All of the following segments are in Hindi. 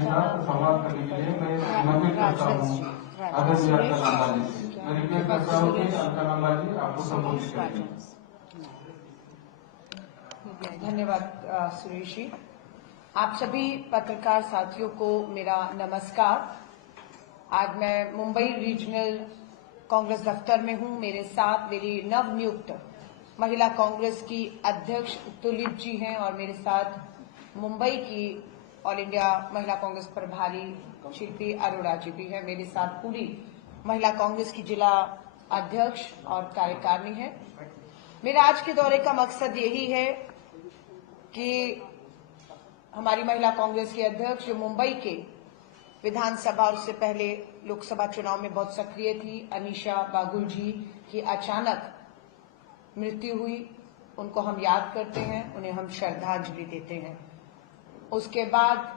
साथ संवाद करने के लिए मैं निमंत्रित करता हूँ आदरणीय अलका लांबा जी से। मैं रिक्वेस्ट करता हूँ कि अलका लांबा जी आपको संबोधित करें। धन्यवाद सुरेश जी। आप सभी पत्रकार साथियों को मेरा नमस्कार। आज मैं मुंबई रीजनल कांग्रेस दफ्तर में हूं। मेरे साथ मेरी नवनियुक्त महिला कांग्रेस की अध्यक्ष तुलिप जी हैं और मेरे साथ मुंबई की ऑल इंडिया महिला कांग्रेस प्रभारी शिल्पी अरोड़ा जी भी है। मेरे साथ पूरी महिला कांग्रेस की जिला अध्यक्ष और कार्यकारिणी है। मेरा आज के दौरे का मकसद यही है कि हमारी महिला कांग्रेस की अध्यक्ष जो मुंबई के विधानसभा और उससे पहले लोकसभा चुनाव में बहुत सक्रिय थी, अनीशा बागुल जी की अचानक मृत्यु हुई। उनको हम याद करते हैं, उन्हें हम श्रद्धांजलि देते हैं। उसके बाद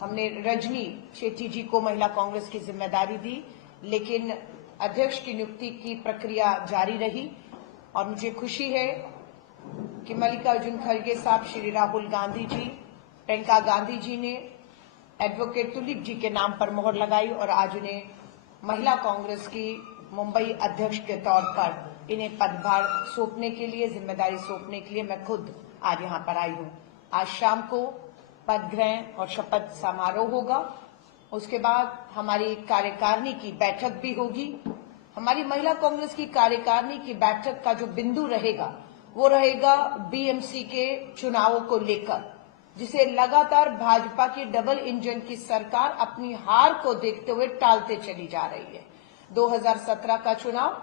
हमने रजनी शेट्टी जी को महिला कांग्रेस की जिम्मेदारी दी, लेकिन अध्यक्ष की नियुक्ति की प्रक्रिया जारी रही और मुझे खुशी है कि मल्लिकार्जुन खड़गे साहब, श्री राहुल गांधी जी, प्रियंका गांधी जी ने एडवोकेट तुलिप जी के नाम पर मोहर लगाई और आज उन्हें महिला कांग्रेस की मुंबई अध्यक्ष के तौर पर इन्हें पदभार सौंपने के लिए, जिम्मेदारी सौंपने के लिए मैं खुद आज यहाँ पर आई हूँ। आज शाम को पद ग्रहण और शपथ समारोह होगा। उसके बाद हमारी कार्यकारिणी की बैठक भी होगी। हमारी महिला कांग्रेस की कार्यकारिणी की बैठक का जो बिंदु रहेगा वो रहेगा बीएमसी के चुनावों को लेकर, जिसे लगातार भाजपा की डबल इंजन की सरकार अपनी हार को देखते हुए टालते चली जा रही है। 2017 का चुनाव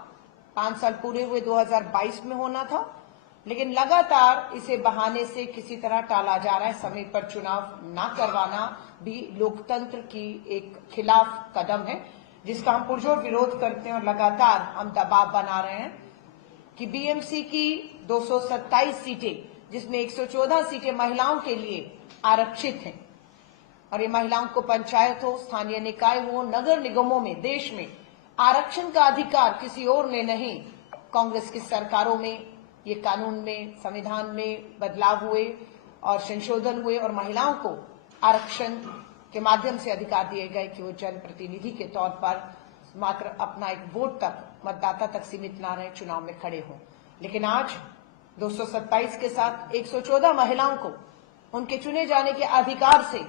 5 साल पूरे हुए 2022 में होना था, लेकिन लगातार इसे बहाने से किसी तरह टाला जा रहा है। समय पर चुनाव ना करवाना भी लोकतंत्र की एक खिलाफ कदम है, जिसका हम पुरजोर विरोध करते हैं और लगातार हम दबाव बना रहे हैं कि बीएमसी की 227 सीटें, जिसमें 114 सीटें महिलाओं के लिए आरक्षित हैं, और ये महिलाओं को पंचायत हो, स्थानीय निकाय हो, नगर निगमों में, देश में आरक्षण का अधिकार किसी और ने नहीं, कांग्रेस की सरकारों में ये कानून में, संविधान में बदलाव हुए और संशोधन हुए और महिलाओं को आरक्षण के माध्यम से अधिकार दिए गए कि वो जनप्रतिनिधि के तौर पर मात्र अपना एक वोट तक, मतदाता तक सीमित ना रहे, चुनाव में खड़े हों। लेकिन आज 227 के साथ 114 महिलाओं को उनके चुने जाने के अधिकार से,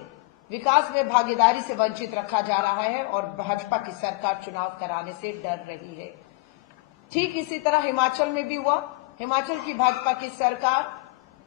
विकास में भागीदारी से वंचित रखा जा रहा है और भाजपा की सरकार चुनाव कराने से डर रही है। ठीक इसी तरह हिमाचल में भी हुआ। हिमाचल की भाजपा की सरकार,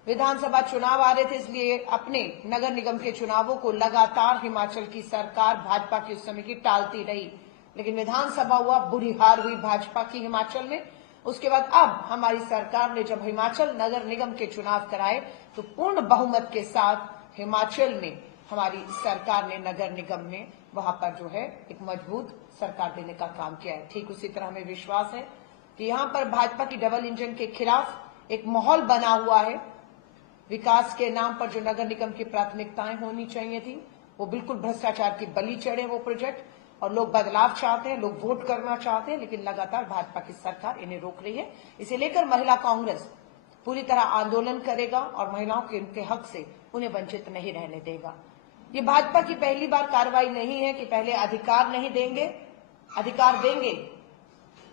विधानसभा चुनाव आ रहे थे इसलिए अपने नगर निगम के चुनावों को लगातार हिमाचल की सरकार भाजपा की उस समय की टालती रही, लेकिन विधानसभा हुआ, बुरी हार हुई भाजपा की हिमाचल में। उसके बाद अब हमारी सरकार ने जब हिमाचल नगर निगम के चुनाव कराए तो पूर्ण बहुमत के साथ हिमाचल में हमारी सरकार ने नगर निगम में वहां पर जो है एक मजबूत सरकार देने का काम किया है। ठीक उसी तरह हमें विश्वास है कि यहाँ पर भाजपा की डबल इंजन के खिलाफ एक माहौल बना हुआ है। विकास के नाम पर जो नगर निगम की प्राथमिकताएं होनी चाहिए थी, वो बिल्कुल भ्रष्टाचार की बलि चढ़े वो प्रोजेक्ट, और लोग बदलाव चाहते हैं, लोग वोट करना चाहते हैं, लेकिन लगातार भाजपा की सरकार इन्हें रोक रही है। इसे लेकर महिला कांग्रेस पूरी तरह आंदोलन करेगा और महिलाओं के उनके हक से उन्हें वंचित नहीं रहने देगा। ये भाजपा की पहली बार कार्रवाई नहीं है कि पहले अधिकार नहीं देंगे, अधिकार देंगे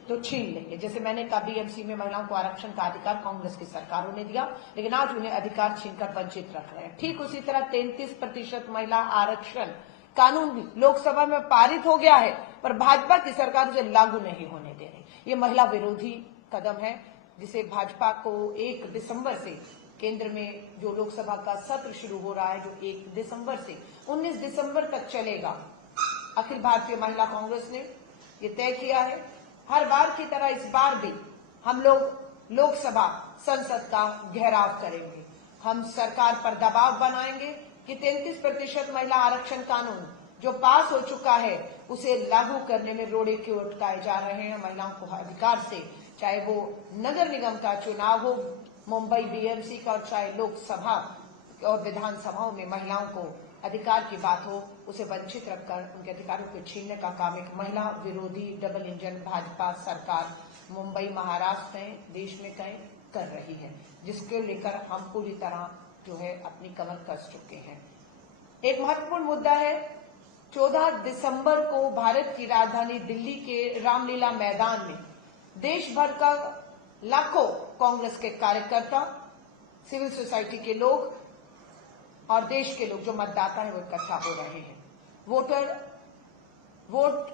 तो छीन लेंगे। जैसे मैंने कहा, बीएमसी में महिलाओं को आरक्षण का अधिकार कांग्रेस की सरकारों ने दिया, लेकिन आज उन्हें अधिकार छीनकर वंचित रख रहे हैं। ठीक उसी तरह 33% महिला आरक्षण कानून भी लोकसभा में पारित हो गया है, पर भाजपा की सरकार इसे लागू नहीं होने दे रही। ये महिला विरोधी कदम है, जिसे भाजपा को 1 दिसंबर से केंद्र में जो लोकसभा का सत्र शुरू हो रहा है, जो 1 दिसंबर से 19 दिसंबर तक चलेगा, अखिल भारतीय महिला कांग्रेस ने ये तय किया है। हर बार की तरह इस बार भी हम लोग लोकसभा संसद का घेराव करेंगे। हम सरकार पर दबाव बनाएंगे कि 33% महिला आरक्षण कानून जो पास हो चुका है उसे लागू करने में रोड़े क्यों अटकाए जा रहे हैं। महिलाओं को अधिकार से, चाहे वो नगर निगम का चुनाव हो, मुंबई बीएमसी का, और चाहे लोकसभा और विधानसभाओं में महिलाओं को अधिकार की बात हो, उसे वंचित रखकर उनके अधिकारों को छीनने का काम एक महिला विरोधी डबल इंजन भाजपा सरकार मुंबई, महाराष्ट्र में, देश में कहीं कर रही है, जिसके लेकर हम पूरी तरह जो है अपनी कमर कस चुके हैं। एक महत्वपूर्ण मुद्दा है। 14 दिसंबर को भारत की राजधानी दिल्ली के रामलीला मैदान में देश भर का लाखों कांग्रेस के कार्यकर्ता, सिविल सोसाइटी के लोग और देश के लोग जो मतदाता हैं वो इकट्ठा हो रहे हैं। वोट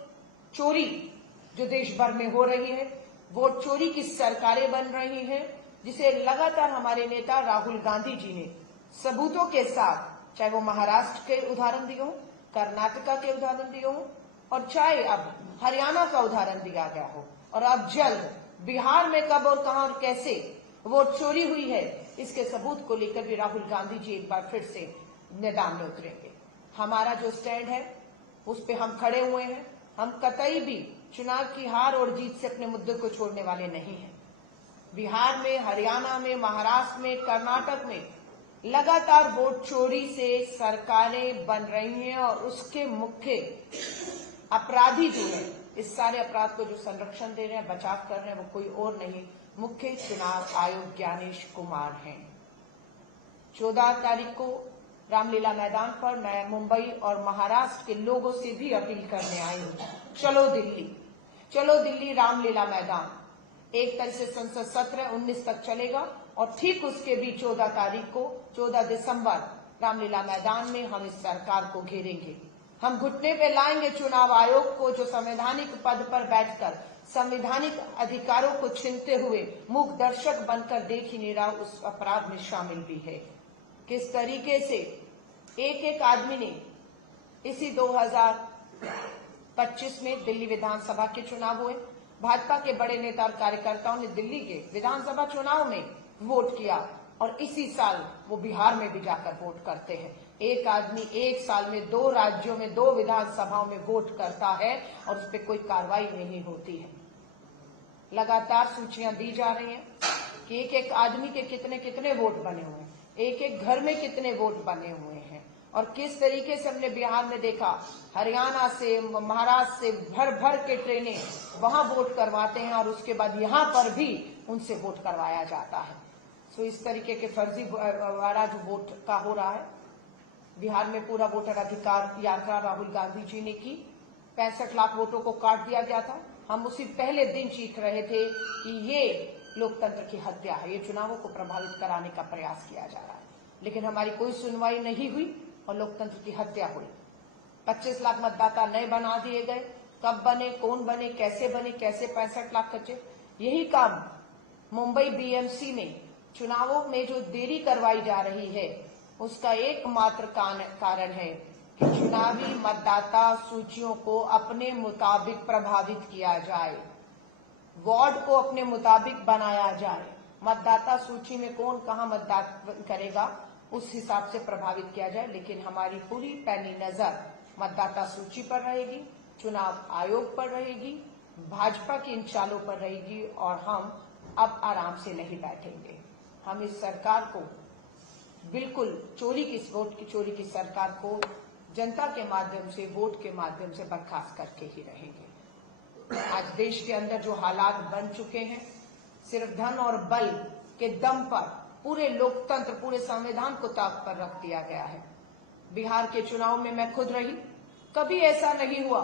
चोरी जो देश भर में हो रही है, वोट चोरी की सरकारें बन रही हैं, जिसे लगातार हमारे नेता राहुल गांधी जी ने सबूतों के साथ, चाहे वो महाराष्ट्र के उदाहरण दिए हों, कर्नाटका के उदाहरण दिए हों, और चाहे अब हरियाणा का उदाहरण दिया गया हो, और अब जल्द बिहार में कब और कहां और कैसे वोट चोरी हुई है, इसके सबूत को लेकर भी राहुल गांधी जी एक बार फिर से मैदान में उतरेंगे। हमारा जो स्टैंड है उस पे हम खड़े हुए हैं। हम कतई भी चुनाव की हार और जीत से अपने मुद्दे को छोड़ने वाले नहीं हैं। बिहार में, हरियाणा में, महाराष्ट्र में, कर्नाटक में लगातार वोट चोरी से सरकारें बन रही हैं और उसके मुख्य अपराधी जो है, इस सारे अपराध को जो संरक्षण दे रहे हैं, बचाव कर रहे हैं, वो कोई और नहीं, मुख्य चुनाव आयोग ज्ञानेश कुमार हैं। 14 तारीख को रामलीला मैदान पर मैं मुंबई और महाराष्ट्र के लोगों से भी अपील करने आई हूं। चलो दिल्ली, चलो दिल्ली रामलीला मैदान। एक तरह से संसद सत्र 19 तक चलेगा और ठीक उसके भी 14 तारीख को, 14 दिसंबर रामलीला मैदान में हम इस सरकार को घेरेंगे। हम घुटने पे लाएंगे चुनाव आयोग को, जो संवैधानिक पद पर बैठकर संवैधानिक अधिकारों को छीनते हुए मूक दर्शक बनकर देख ही नहीं रहा, उस अपराध में शामिल भी है। किस तरीके से एक एक आदमी ने इसी 2025 में दिल्ली विधानसभा के चुनाव हुए, भाजपा के बड़े नेता और कार्यकर्ताओं ने दिल्ली के विधानसभा चुनाव में वोट किया और इसी साल वो बिहार में भी जाकर वोट करते हैं। एक आदमी एक साल में 2 राज्यों में 2 विधानसभाओं में वोट करता है और उस पर कोई कार्रवाई नहीं होती है। लगातार सूचियां दी जा रही हैं कि एक एक आदमी के कितने कितने वोट बने हुए हैं, एक एक घर में कितने वोट बने हुए हैं, और किस तरीके से हमने बिहार में देखा, हरियाणा से, महाराष्ट्र से भर भर के ट्रेनें वहां वोट करवाते हैं और उसके बाद यहां पर भी उनसे वोट करवाया जाता है। सो इस तरीके के फर्जी वाला जो वोट का हो रहा है। बिहार में पूरा वोटर अधिकार यात्रा राहुल गांधी जी ने की, 65 लाख वोटों को काट दिया गया था। हम उसी पहले दिन चीख रहे थे कि ये लोकतंत्र की हत्या है, ये चुनावों को प्रभावित कराने का प्रयास किया जा रहा है, लेकिन हमारी कोई सुनवाई नहीं हुई और लोकतंत्र की हत्या हुई। 25 लाख मतदाता नए बना दिए गए। कब बने, कौन बने, कैसे बने, कैसे 65 लाख कच्चे, यही काम मुंबई बीएमसी में चुनावों में जो देरी करवाई जा रही है उसका एकमात्र कारण है कि चुनावी मतदाता सूचियों को अपने मुताबिक प्रभावित किया जाए, वार्ड को अपने मुताबिक बनाया जाए, मतदाता सूची में कौन कहां मतदान करेगा उस हिसाब से प्रभावित किया जाए। लेकिन हमारी पूरी पैनी नजर मतदाता सूची पर रहेगी, चुनाव आयोग पर रहेगी, भाजपा की इन चालों पर रहेगी और हम अब आराम से नहीं बैठेंगे। हम इस सरकार को बिल्कुल वोट की चोरी की सरकार को जनता के माध्यम से, वोट के माध्यम से बर्खास्त करके ही रहेंगे। आज देश के अंदर जो हालात बन चुके हैं, सिर्फ धन और बल के दम पर पूरे लोकतंत्र, पूरे संविधान को ताक पर रख दिया गया है। बिहार के चुनाव में मैं खुद रही, कभी ऐसा नहीं हुआ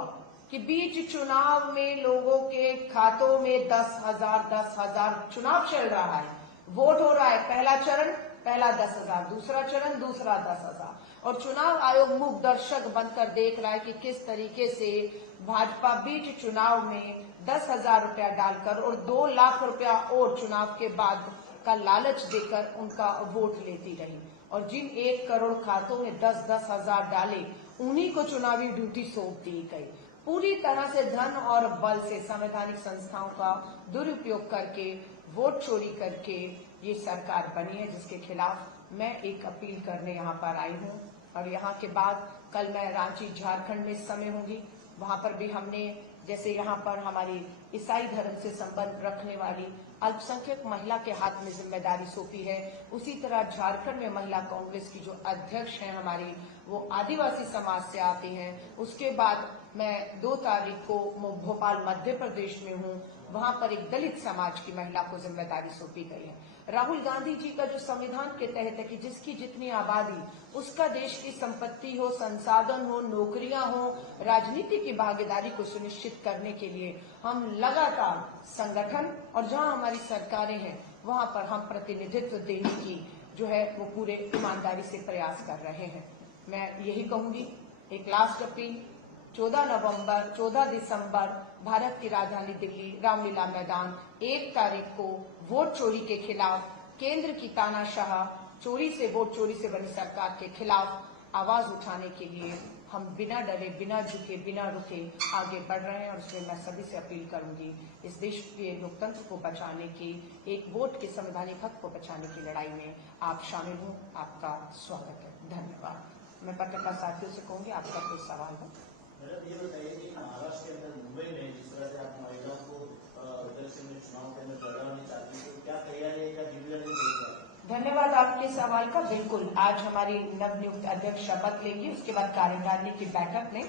कि बीच चुनाव में लोगों के खातों में 10,000 चुनाव चल रहा है, वोट हो रहा है, पहला चरण पहला 10,000, दूसरा चरण दूसरा 10,000, और चुनाव आयोग मूक दर्शक बनकर देख रहा है कि किस तरीके से भाजपा बीच चुनाव में 10,000 रुपया डालकर और 2 लाख रुपया और चुनाव के बाद का लालच देकर उनका वोट लेती रही, और जिन 1 करोड़ खातों में 10-10 हजार डाले उन्हीं को चुनावी ड्यूटी सौंप दी गई। पूरी तरह से धन और बल से संवैधानिक संस्थाओं का दुरुपयोग करके, वोट चोरी करके ये सरकार बनी है, जिसके खिलाफ मैं एक अपील करने यहाँ पर आई हूँ। और यहाँ के बाद कल मैं रांची झारखंड में इस समय होंगी, वहां पर भी हमने जैसे यहाँ पर हमारी ईसाई धर्म से संबंध रखने वाली अल्पसंख्यक महिला के हाथ में जिम्मेदारी सौंपी है, उसी तरह झारखंड में महिला कांग्रेस की जो अध्यक्ष हैं हमारी, वो आदिवासी समाज से आती हैं। उसके बाद मैं 2 तारीख को भोपाल मध्य प्रदेश में हूँ, वहां पर एक दलित समाज की महिला को जिम्मेदारी सौंपी गई है। राहुल गांधी जी का जो संविधान के तहत है कि जिसकी जितनी आबादी उसका देश की संपत्ति हो, संसाधन हो, नौकरियां हो, राजनीति की भागीदारी को सुनिश्चित करने के लिए हम लगातार संगठन और जहां हमारी सरकारें हैं वहां पर हम प्रतिनिधित्व देने की जो है वो पूरे ईमानदारी से प्रयास कर रहे हैं। मैं यही कहूंगी, एक लास्ट अपील, 14 दिसंबर भारत की राजधानी दिल्ली रामलीला मैदान 1 तारीख को वोट चोरी के खिलाफ, केंद्र की तानाशाह चोरी से वोट चोरी से बनी सरकार के खिलाफ आवाज उठाने के लिए हम बिना डरे, बिना झुके, बिना रुके आगे बढ़ रहे हैं। और इसलिए मैं सभी से अपील करूंगी, इस देश के लोकतंत्र को बचाने की, एक वोट के संवैधानिक हक को बचाने की लड़ाई में आप शामिल हों। आपका स्वागत है। धन्यवाद। मैं पत्रकार साथियों से कहूंगी, आपका कोई सवाल है? ये बताइए कि महाराष्ट्र के अंदर, मुंबई में जिस तरह से आप महिला को इलेक्शन में चुनाव के अंदर लड़ाने चाहती हैं, तो क्या तैयारी है, क्या जिम्मेदारी है? धन्यवाद आपके सवाल का। बिल्कुल, आज हमारी नवनियुक्त अध्यक्ष शपथ लेंगी, उसके बाद कार्यकारिणी की बैठक में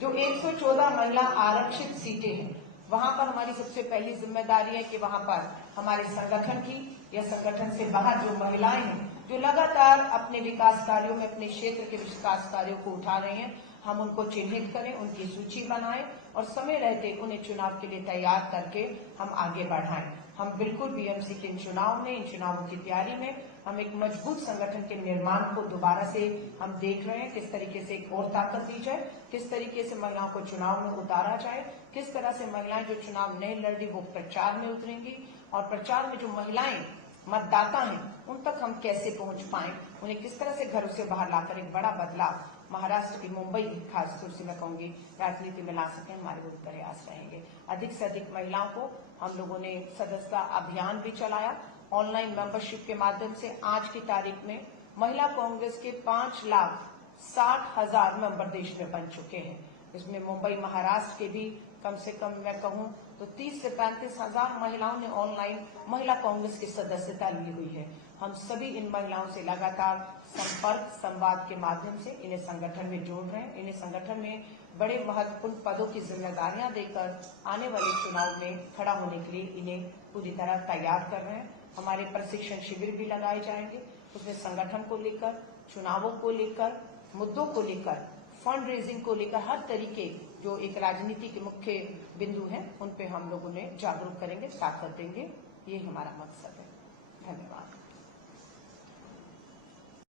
जो 114 महिला आरक्षित सीटें हैं, वहां पर हमारी सबसे पहली जिम्मेदारी है कि वहां पर हमारे संगठन की या संगठन से बाहर जो महिलाएं हैं जो लगातार अपने विकास कार्यों में, अपने क्षेत्र के विकास कार्यों को उठा रहे हैं, हम उनको चिन्हित करें, उनकी सूची बनाएं और समय रहते उन्हें चुनाव के लिए तैयार करके हम आगे बढ़ाएं। हम बिल्कुल बीएमसी के इन चुनावों की तैयारी में हम एक मजबूत संगठन के निर्माण को दोबारा से हम देख रहे हैं, किस तरीके से एक और ताकत दी जाए, किस तरीके से महिलाओं को चुनाव में उतारा जाए, किस तरह से महिलाएं जो चुनाव नहीं लड़ रही वो प्रचार में उतरेंगी और प्रचार में जो महिलाएं मतदाता हैं उन तक हम कैसे पहुंच पाएं, उन्हें किस तरह से घरों से बाहर लाकर एक बड़ा बदलाव महाराष्ट्र की, मुंबई खासतौर से मैं कहूंगी, राजनीति में ला सकें, हमारे वो प्रयास रहेंगे। अधिक से अधिक महिलाओं को हम लोगों ने सदस्यता अभियान भी चलाया ऑनलाइन मेंबरशिप के माध्यम से। आज की तारीख में महिला कांग्रेस के 5,60,000 मेंबर देश में बन चुके हैं। इसमें मुंबई महाराष्ट्र के भी कम से कम मैं कहूं तो 30 से 35,000 महिलाओं ने ऑनलाइन महिला कांग्रेस की सदस्यता ली हुई है। हम सभी इन महिलाओं से लगातार संपर्क संवाद के माध्यम से इन्हें संगठन में जोड़ रहे हैं, इन्हें संगठन में बड़े महत्वपूर्ण पदों की जिम्मेदारियां देकर आने वाले चुनाव में खड़ा होने के लिए इन्हें पूरी तरह तैयार कर रहे हैं। हमारे प्रशिक्षण शिविर भी लगाए जाएंगे, उसमें संगठन को लेकर, चुनावों को लेकर, मुद्दों को लेकर, फंड रेजिंग को लेकर हर तरीके जो एक राजनीति के मुख्य बिंदु हैं उन पे हम लोग उन्हें जागरूक करेंगे, ताकत देंगे। ये हमारा मकसद है। धन्यवाद।